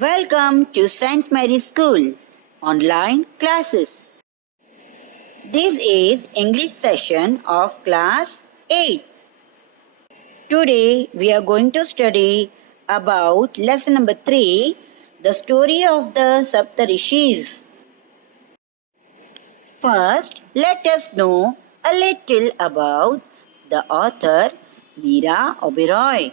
Welcome to St. Mary's School online classes. This is English session of class 8. Today we are going to study about lesson number 3, the story of the Saptarishis. First, let us know a little about the author Meera Oberoi.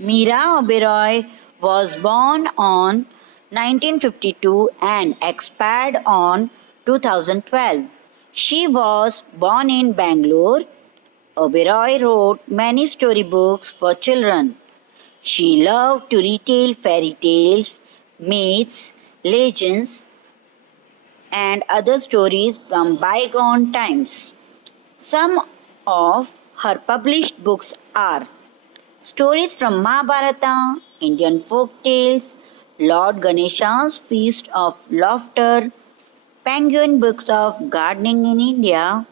Meera Oberoi was born on 1952 and expired on 2012. She was born in Bangalore. Oberoi wrote many storybooks for children. She loved to retell fairy tales, myths, legends, and other stories from bygone times. Some of her published books are Stories from Mahabharata, Indian folk tales, Lord Ganesha's Feast of Laughter, Penguin Books of Gardening in India,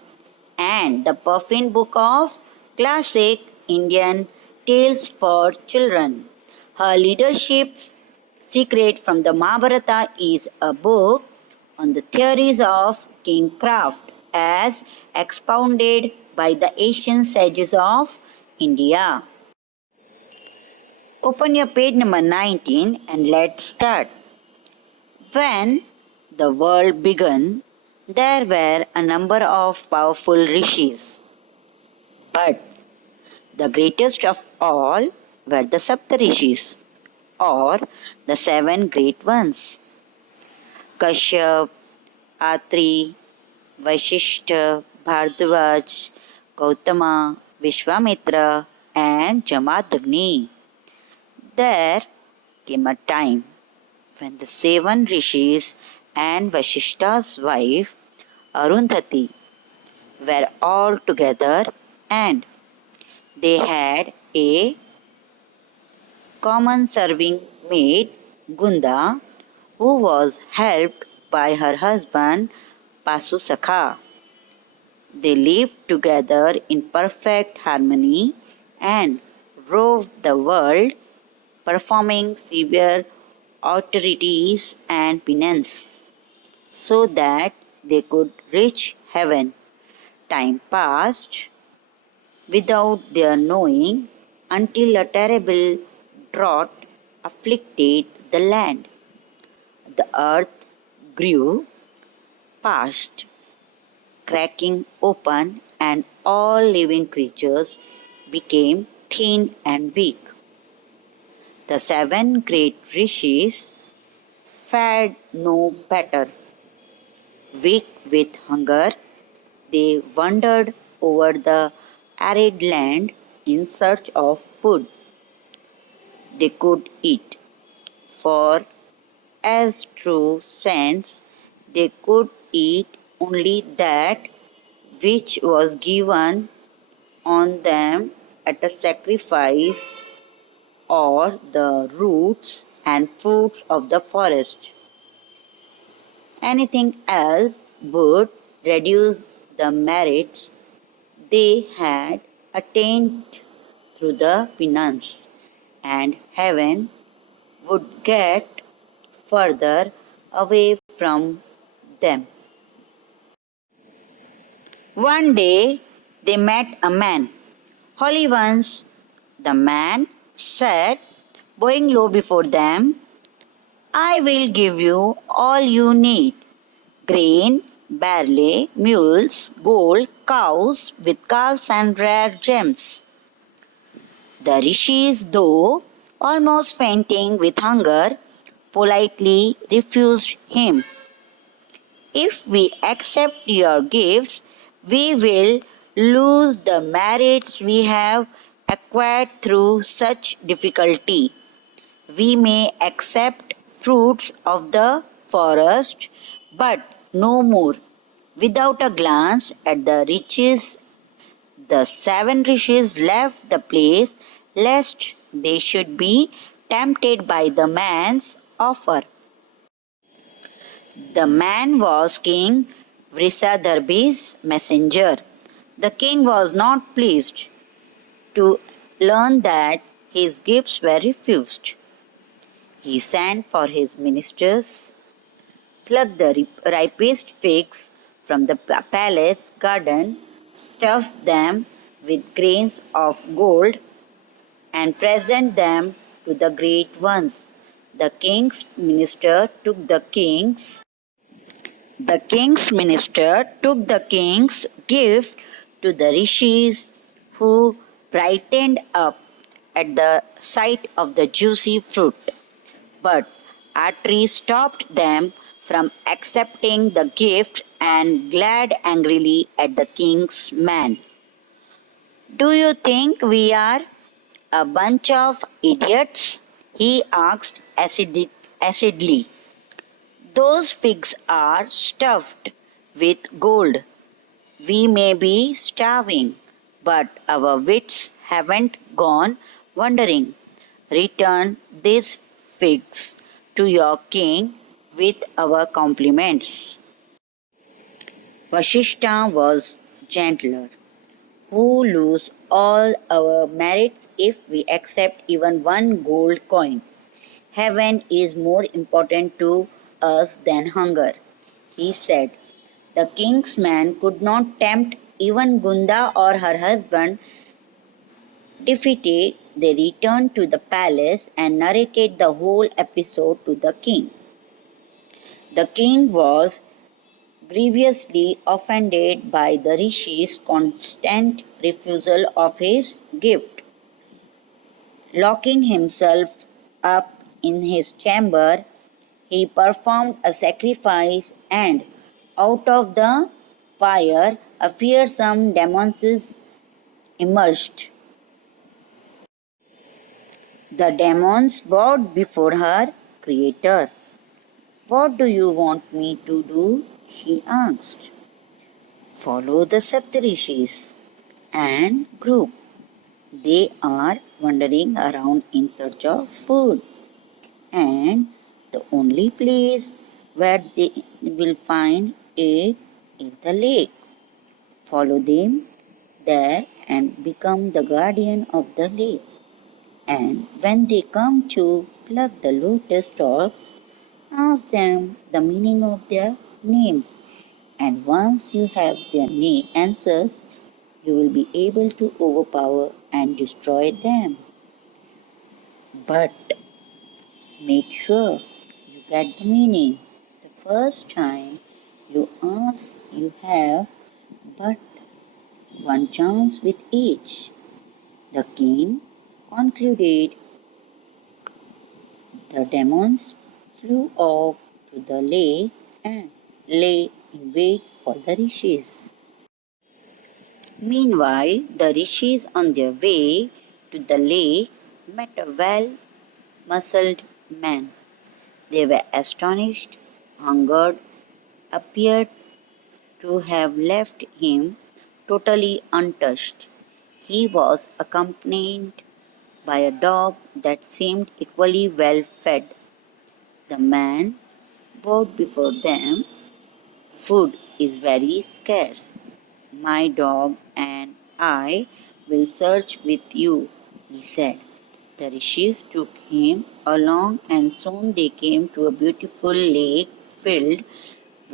and the Puffin Book of Classic Indian Tales for Children. Her leadership secret from the Mahabharata is a book on the theories of kingcraft as expounded by the ancient sages of India. Open your page number 19 and let's start. When the world began, there were a number of powerful rishis, but the greatest of all were the Saptarishis, or the 7 great ones. Kashyap, Atri, Vaishishta, Bhardwaj, Gautama, Vishwamitra, and Jamadagni. There came a time when the 7 rishis and Vashishta's wife Arundhati were all together and they had a common serving maid Gunda who was helped by her husband Pasusakha. They lived together in perfect harmony and roved the world performing severe austerities and penance, so that they could reach heaven. Time passed without their knowing until a terrible drought afflicted the land. The earth grew past, cracking open, and all living creatures became thin and weak. The 7 great rishis fared no better. Weak with hunger, they wandered over the arid land in search of food they could eat, for as true saints they could eat only that which was given on them at a sacrifice, or the roots and fruits of the forest. Anything else would reduce the merits they had attained through the penance, and heaven would get further away from them. One day they met a man. Holy ones, the man said, bowing low before them, I will give you all you need: grain, barley, mules, gold, cows with calves and rare gems. The rishis, though almost fainting with hunger, politely refused him. If we accept your gifts, we will lose the merits we have acquired through such difficulty. We may accept fruits of the forest, but no more. Without a glance at the riches, the 7 rishis left the place lest they should be tempted by the man's offer. The man was King Vrisadharbi's messenger. The king was not pleased to learn that his gifts were refused. He sent for his ministers, plucked the ripest figs from the palace garden, stuffed them with grains of gold, and present them to the great ones. The king's minister took the king's The king's minister took the king's gift to the rishis, who brightened up at the sight of the juicy fruit. But Atri stopped them from accepting the gift and glared angrily at the king's man. "Do you think we are a bunch of idiots?" he asked acidly. "Those figs are stuffed with gold. We may be starving, but our wits haven't gone wandering. Return these figs to your king with our compliments." Vashishta was gentler. "Who lose all our merits if we accept even one gold coin? Heaven is more important to us than hunger," he said. The king's man could not tempt even Gunda or her husband. Defeated, they returned to the palace and narrated the whole episode to the king. The king was grievously offended by the rishi's constant refusal of his gift. Locking himself up in his chamber, he performed a sacrifice, and out of the fire a fearsome demon emerged. The demons bowed before her creator. "What do you want me to do?" she asked. "Follow the Saptarishis and group. They are wandering around in search of food, and the only place where they will find it is the lake. Follow them there and become the guardian of the lake. And when they come to pluck the lotus stalks, ask them the meaning of their names. And once you have their answers, you will be able to overpower and destroy them. But make sure you get the meaning. The first time you ask, you have but one chance with each." The king concluded. The demons flew off to the lake and lay in wait for the rishis. Meanwhile, the rishis on their way to the lake met a well-muscled man. They were astonished, hungered, appeared to have left him totally untouched. He was accompanied by a dog that seemed equally well fed. The man bowed before them. "Food is very scarce. My dog and I will search with you," he said. The rishis took him along, and soon they came to a beautiful lake filled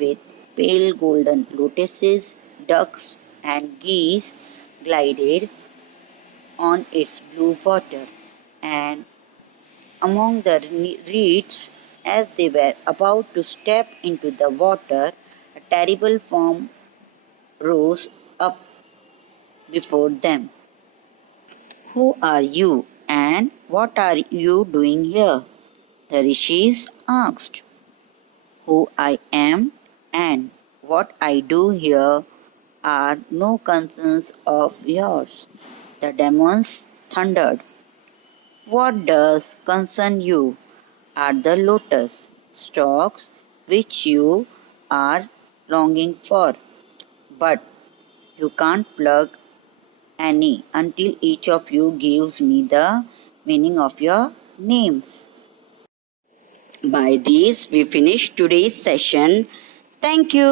with pale golden lotuses. Ducks and geese glided on its blue water, and among the reeds, as they were about to step into the water, a terrible form rose up before them. "Who are you, and what are you doing here?" the rishis asked. "Who I am and what I do here are no concerns of yours," the demons thundered. "What does concern you are the lotus stalks which you are longing for, but you can't pluck any until each of you gives me the meaning of your names." By this, we finish today's session. Thank you.